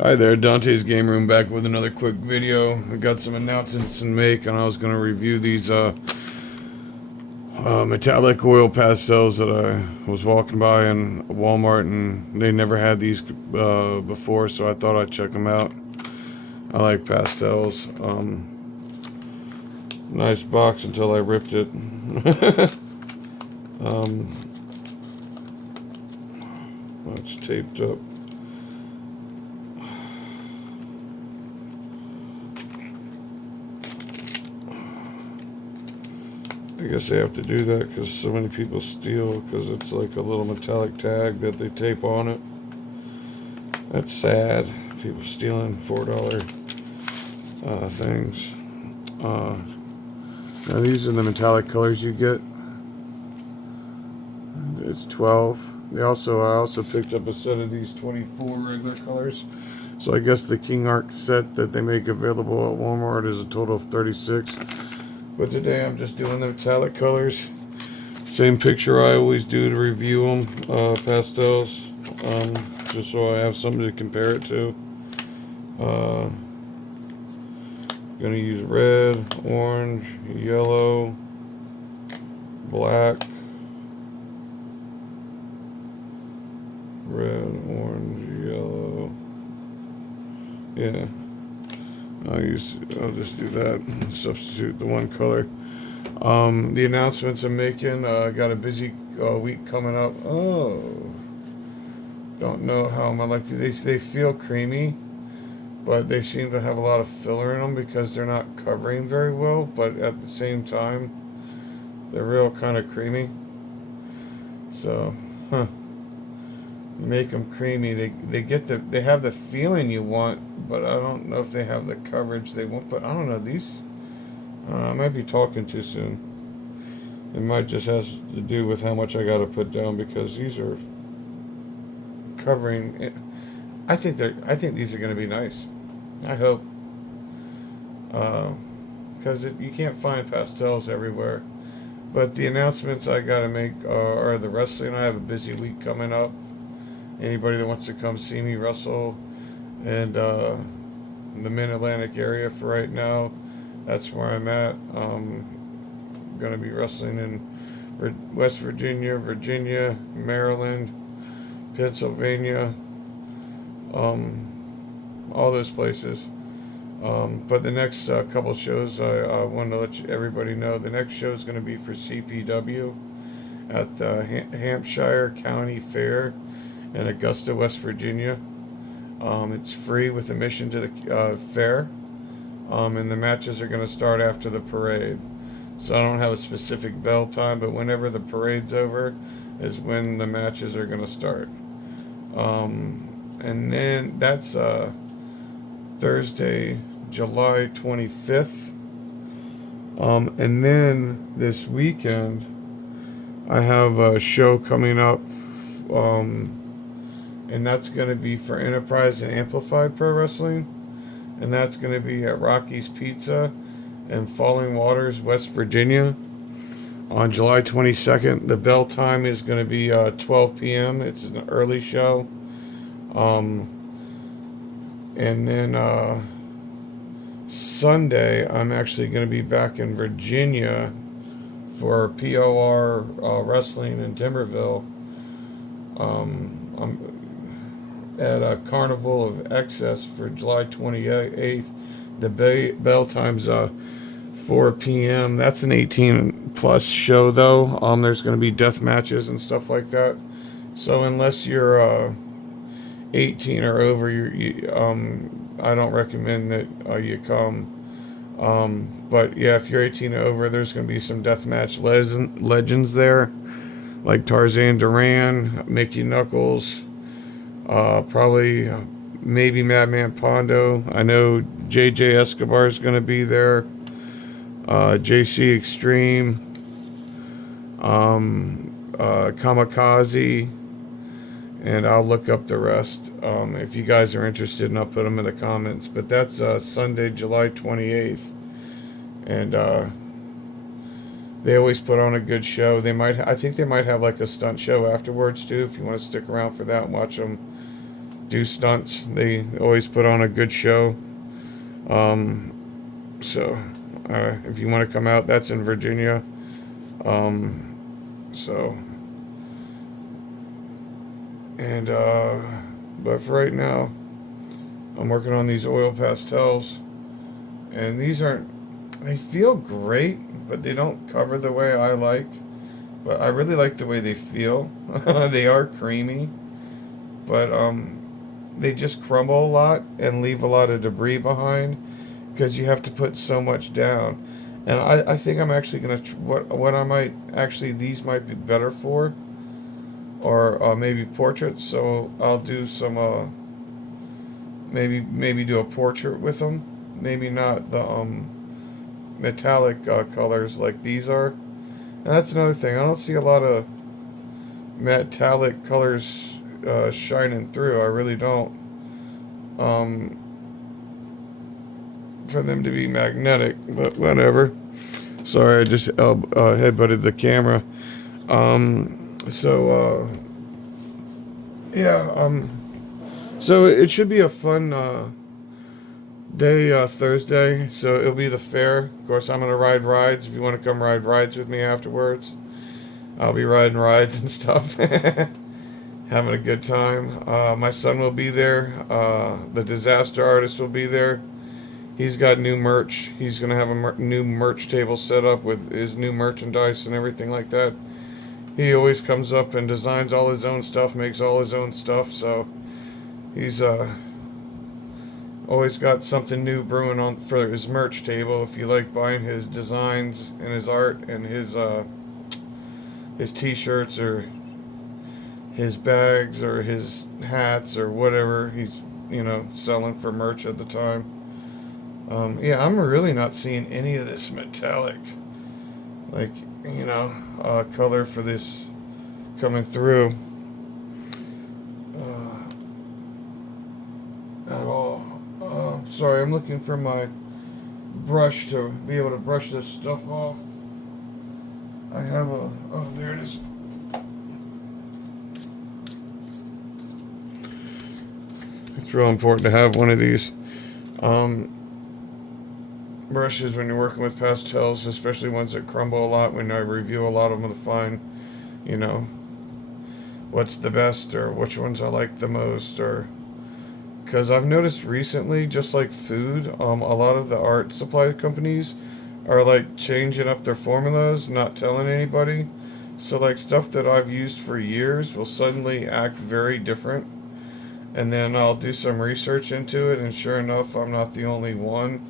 Hi there, Dante's Game Room back with another quick video. I got some announcements to make, and I was going to review these metallic oil pastels that I was walking by in Walmart, and they never had these before, so I thought I'd check them out. I like pastels. Nice box until I ripped it. um, it's taped up. I guess they have to do that because so many people steal, because it's like a little metallic tag that they tape on it. That's sad. People stealing $4 things. Now these are the metallic colors you get. It's 12. I also picked up a set of these 24 regular colors. So I guess the King Arc set that they make available at Walmart is a total of 36. But today I'm just doing the metallic colors. Same picture I always do to review them, pastels, just so I have something to compare it to. Gonna use red, orange, yellow, black, red, orange, yellow. Yeah. I'll just do that and substitute the one color. The announcements I'm making, I got a busy week coming up. Don't know how I'm like they feel creamy, but they seem to have a lot of filler in them because they're not covering very well, but at the same time they're real kind of creamy. So, make them creamy. They have the feeling you want, but I don't know if they have the coverage they want. But I don't know, these I might be talking too soon. It might just has to do with how much I got to put down, because these are covering it. I think these are going to be nice. I hope, because you can't find pastels everywhere. But the announcements I got to make are the wrestling. I have a busy week coming up. Anybody that wants to come see me wrestle, and in the Mid-Atlantic area for right now, that's where I'm at. Going to be wrestling in West Virginia, Maryland, Pennsylvania, all those places. But the next couple shows, I want to let everybody know, the next show is going to be for CPW at the Hampshire County Fair in Augusta, West Virginia. It's free with admission to the fair, and the matches are going to start after the parade. So I don't have a specific bell time, but whenever the parade's over is when the matches are going to start. And then that's Thursday, July 25th. And then this weekend, I have a show coming up, and that's going to be for Enterprise and Amplified Pro Wrestling, and that's going to be at Rocky's Pizza in Falling Waters, West Virginia, on July 22nd. The bell time is going to be 12 p.m. It's an early show. And then Sunday, I'm actually going to be back in Virginia for POR Wrestling in Timberville. I'm at a Carnival of Excess for July 28th. The bell time's 4 p.m. That's an 18 plus show, though. There's going to be death matches and stuff like that. So unless you're 18 or over, I don't recommend that you come. But yeah, if you're 18 or over, there's going to be some deathmatch legends there, like Tarzan Duran, Mickey Knuckles, probably maybe Madman Pondo. I know JJ Escobar is going to be there. JC Extreme, Kamikaze, and I'll look up the rest if you guys are interested, and I'll put them in the comments. But that's Sunday, July 28th, and they always put on a good show. I think they might have like a stunt show afterwards too, if you want to stick around for that and watch them do stunts. They always put on a good show. Um, so if you want to come out, that's in Virginia. So and but for right now, I'm working on these oil pastels, and these aren't. They feel great, but they don't cover the way I like. But I really like the way they feel. They are creamy, but they just crumble a lot and leave a lot of debris behind because you have to put so much down. And I think I'm actually gonna what I might actually these might be better for, or maybe portraits. So I'll do some maybe do a portrait with them. Maybe not the metallic colors like these are. And that's another thing. I don't see a lot of metallic colors shining through. I really don't. Um, for them to be magnetic, but whatever. Sorry, I just headbutted the camera. So yeah. So it should be a fun day Thursday. So it'll be the fair. Of course, I'm gonna ride rides. If you want to come ride rides with me afterwards, I'll be riding rides and stuff. Having a good time. My son will be there. The disaster artist will be there. He's got new merch. He's going to have a new merch table set up with his new merchandise and everything like that. He always comes up and designs all his own stuff, makes all his own stuff. So he's always got something new brewing on for his merch table. If you like buying his designs and his art and his t-shirts or his bags or his hats or whatever he's selling for merch at the time. Yeah, I'm really not seeing any of this metallic, like, color for this coming through at all. Sorry, I'm looking for my brush to be able to brush this stuff off. I have there it is. It's real important to have one of these. Brushes when you're working with pastels, especially ones that crumble a lot. When I review a lot of them to find, what's the best or which ones I like the most, or because I've noticed recently, just like food, a lot of the art supply companies are like changing up their formulas, not telling anybody. So like stuff that I've used for years will suddenly act very different, and then I'll do some research into it, and sure enough, I'm not the only one.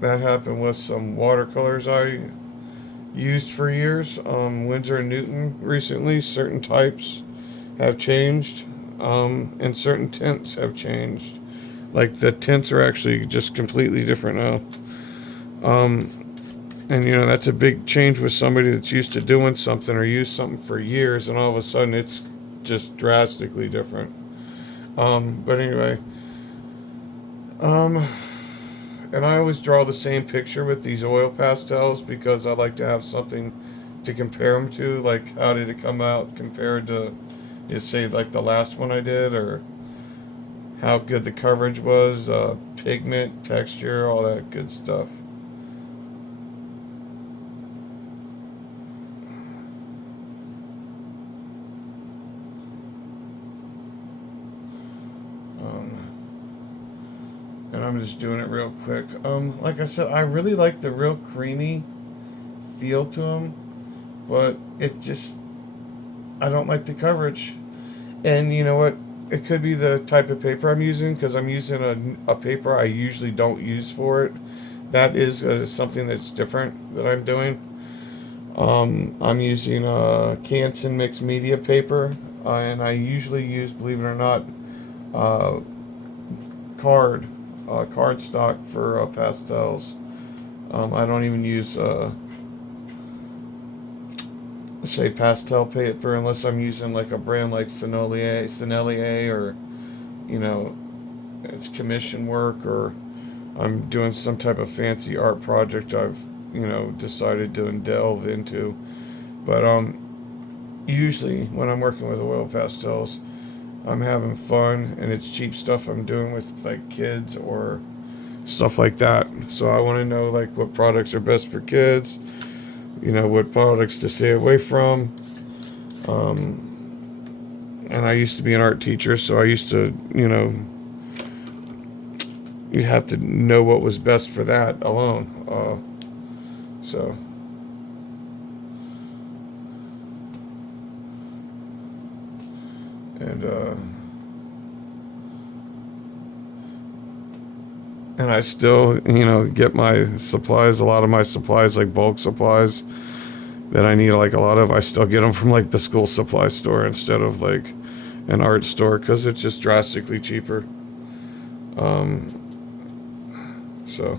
That happened with some watercolors I used for years. Winsor & Newton recently, certain types have changed, and certain tints have changed. Like the tints are actually just completely different now. And that's a big change with somebody that's used to doing something or used something for years, and all of a sudden it's just drastically different. But anyway, and I always draw the same picture with these oil pastels because I like to have something to compare them to. Like, how did it come out compared to, say, like the last one I did, or how good the coverage was, pigment, texture, all that good stuff. And I'm just doing it real quick. Like I said, I really like the real creamy feel to them, but I don't like the coverage. And you know what? It could be the type of paper I'm using, because I'm using a paper I usually don't use for it. That is something that's different that I'm doing. I'm using a Canson mixed media paper, and I usually use, believe it or not, uh, cardstock for pastels. I don't even use say pastel paper unless I'm using like a brand like Sennelier, or it's commission work, or I'm doing some type of fancy art project I've decided to delve into. But usually when I'm working with oil pastels, I'm having fun, and it's cheap stuff I'm doing with like kids or stuff like that. So I want to know like what products are best for kids, what products to stay away from. And I used to be an art teacher, so I used to, you have to know what was best for that alone. So, and and I still, get my supplies. A lot of my supplies, like bulk supplies that I need, like a lot of, I still get them from like the school supply store instead of like an art store because it's just drastically cheaper. So,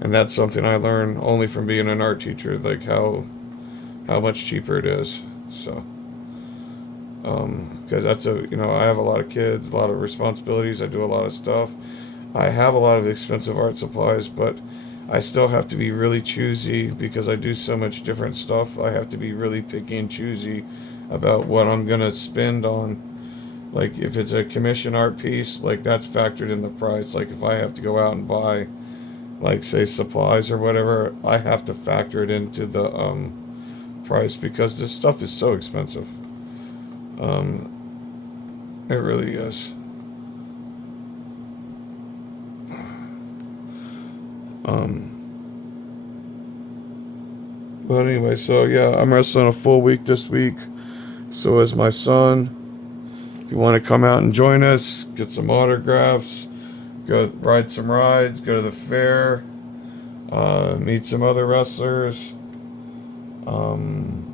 and that's something I learned only from being an art teacher, like how much cheaper it is. So, because that's I have a lot of kids, a lot of responsibilities. I do a lot of stuff. I have a lot of expensive art supplies, but I still have to be really choosy because I do so much different stuff. I have to be really picky and choosy about what I'm gonna spend on. Like if it's a commission art piece, like that's factored in the price. Like if I have to go out and buy, like say supplies or whatever, I have to factor it into the price because this stuff is so expensive. Um, it really is. Um, but anyway, so yeah, I'm wrestling a full week this week. So is my son. If you want to come out and join us, get some autographs, go ride some rides, go to the fair, meet some other wrestlers. Um,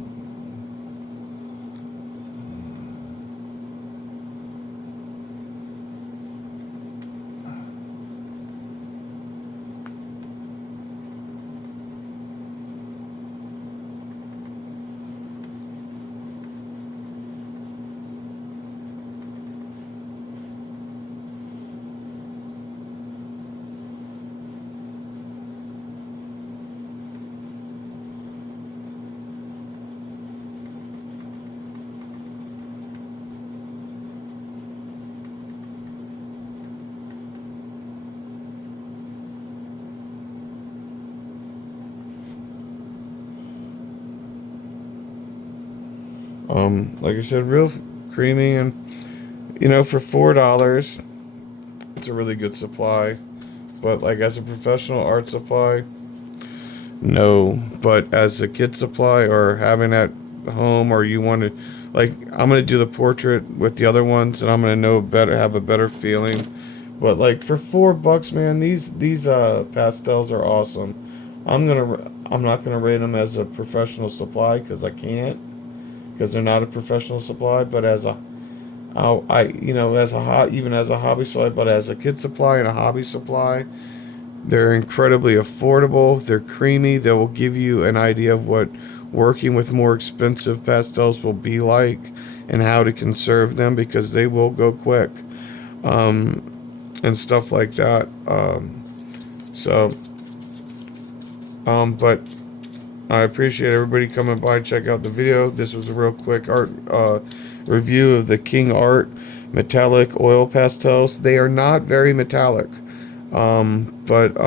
like I said, real creamy, and for $4, it's a really good supply. But like as a professional art supply, no. But as a kid supply or having at home, or you want to, like I'm gonna do the portrait with the other ones, and I'm gonna know better, have a better feeling. But like for $4, man, these pastels are awesome. I'm not gonna rate them as a professional supply because I can't, because they're not a professional supply. But as a as a even as a hobby supply, but as a kid supply and a hobby supply, they're incredibly affordable. They're creamy. They will give you an idea of what working with more expensive pastels will be like and how to conserve them because they will go quick, and stuff like that. So, but I appreciate everybody coming by. Check out the video. This was a real quick art review of the King Art metallic oil pastels. They are not very metallic, but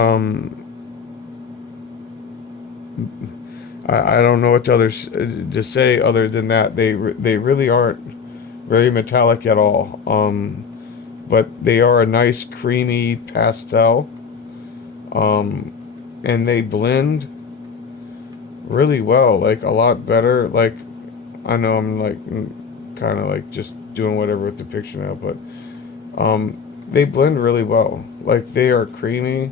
I don't know what to say other than that. They really aren't very metallic at all. But they are a nice creamy pastel. And they blend really well, like a lot better. Like I know I'm like kind of like just doing whatever with the picture now, but they blend really well. Like they are creamy.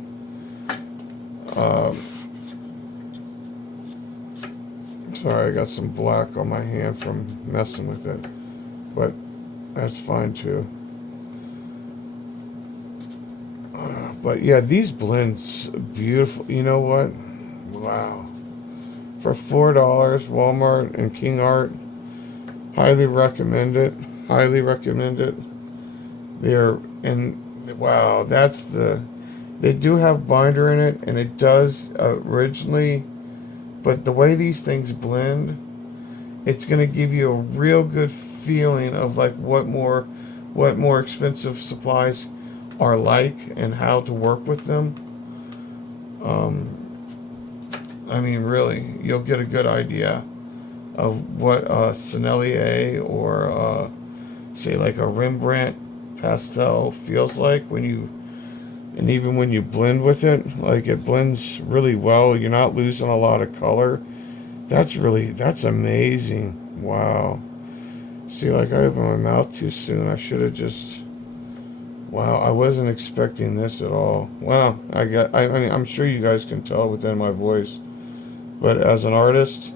Sorry, I got some black on my hand from messing with it, but that's fine too. But yeah, these blends beautiful. You know what? Wow. For $4, Walmart and King Art, highly recommend it. Highly recommend it. They're and wow, they do have binder in it, and it does originally, but the way these things blend, it's gonna give you a real good feeling of like what more expensive supplies are like and how to work with them. I mean, really, you'll get a good idea of what a Sennelier or say like a Rembrandt pastel feels like when you, and even when you blend with it, like it blends really well. You're not losing a lot of color. That's amazing. Wow. See, like I opened my mouth too soon. I should have just, wow, I wasn't expecting this at all. Wow, I mean, I'm sure you guys can tell within my voice, but as an artist,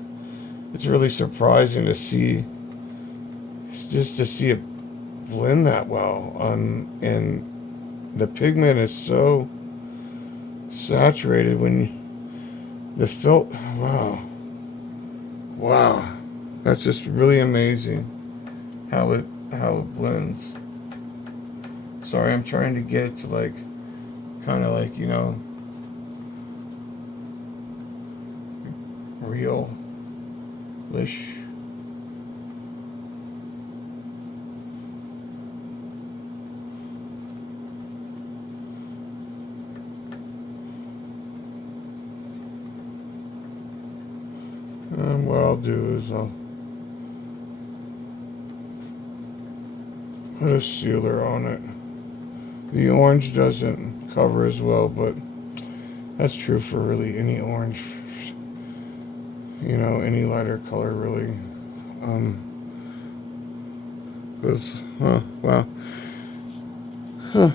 it's really surprising to see, just to see it blend that well. And the pigment is so saturated when the wow, wow, that's just really amazing how it blends. Sorry, I'm trying to get it to like, kind of like, you know, real-ish. And what I'll do is I'll put a sealer on it. The orange doesn't cover as well, but that's true for really any orange, you know, any lighter color really. Because, wow. Huh.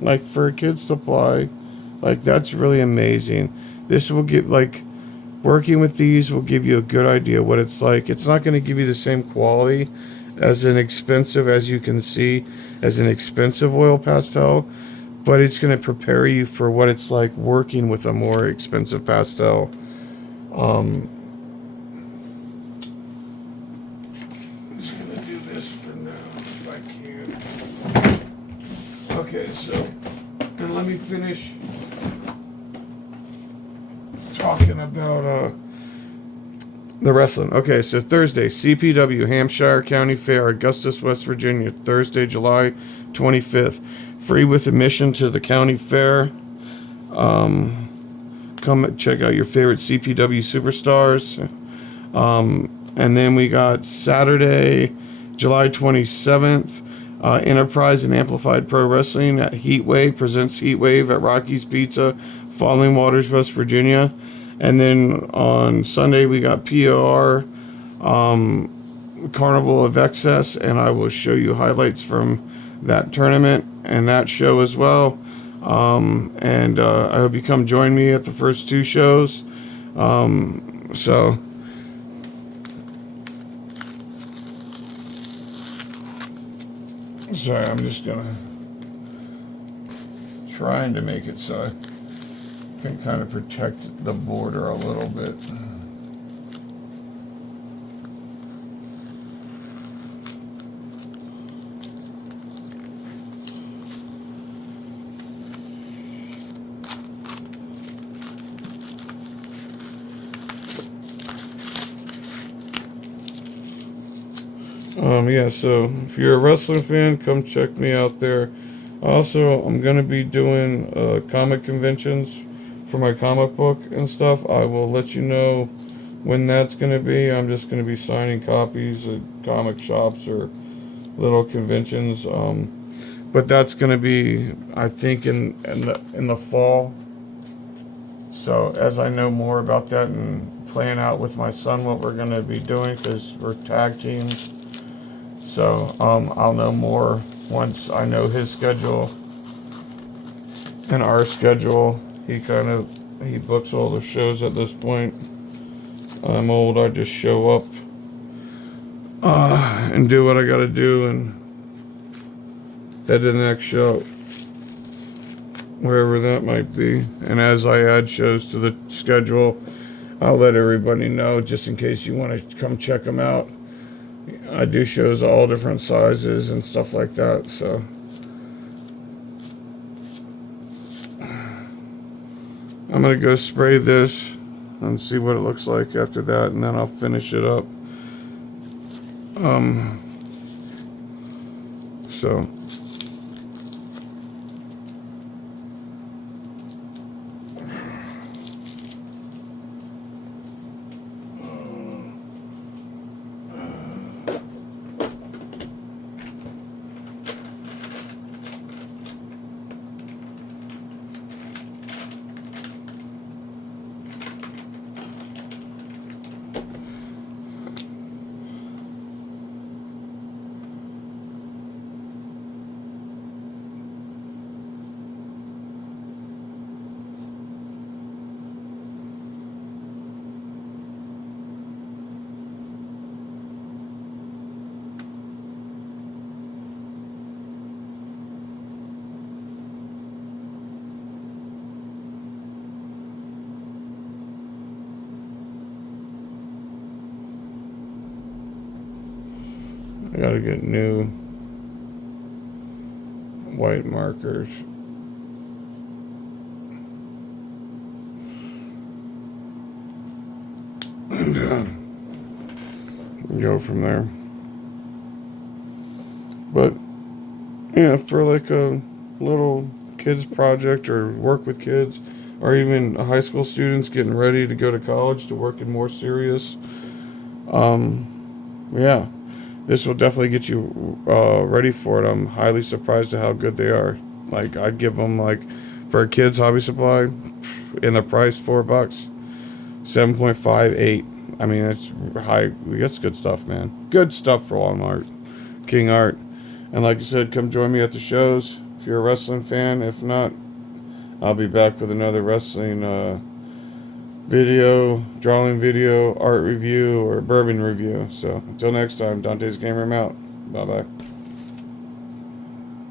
Like for a kid's supply, like that's really amazing. This will give, like, working with these will give you a good idea what it's like. It's not going to give you the same quality as an expensive, as you can see, as an expensive oil pastel, but it's going to prepare you for what it's like working with a more expensive pastel. I'm just going to do this for now if I can. Okay, so, and let me finish talking about the wrestling. Okay, so Thursday, CPW, Hampshire County Fair, Augustus, West Virginia, Thursday, July 25th. Free with admission to the county fair. Come check out your favorite CPW superstars. And then we got Saturday, July 27th, Enterprise and Amplified Pro Wrestling at Heatwave presents Heatwave at Rocky's Pizza, Falling Waters, West Virginia. And then on Sunday we got POR, Carnival of Excess, and I will show you highlights from that tournament and that show as well. And I hope you come join me at the first two shows. So sorry, I'm just gonna trying to make it so I can kind of protect the border a little bit. Yeah, so if you're a wrestling fan, come check me out there. Also, I'm going to be doing comic conventions for my comic book and stuff. I will let you know when that's going to be. I'm just going to be signing copies at comic shops or little conventions. But that's going to be, I think, in the fall. So as I know more about that and playing out with my son what we're going to be doing, because we're tag teams. So I'll know more once I know his schedule and our schedule. He books all the shows at this point. I'm old. I just show up and do what I got to do and head to the next show, wherever that might be. And as I add shows to the schedule, I'll let everybody know just in case you want to come check them out. I do shows all different sizes and stuff like that, so I'm gonna go spray this and see what it looks like after that, and then I'll finish it up. So I gotta get new white markers. And go from there. But yeah, for like a little kids project or work with kids, or even high school students getting ready to go to college to work in more serious, yeah, this will definitely get you ready for it. I'm highly surprised at how good they are. Like I'd give them like for a kid's hobby supply, in the price $4, 7.58. I mean it's high. That's good stuff, man. Good stuff for long art, king art. And like I said, come join me at the shows if you're a wrestling fan. If not, I'll be back with another wrestling video, drawing video, art review, or bourbon review. So until next time, Dante's Gamer, I'm out. Bye bye.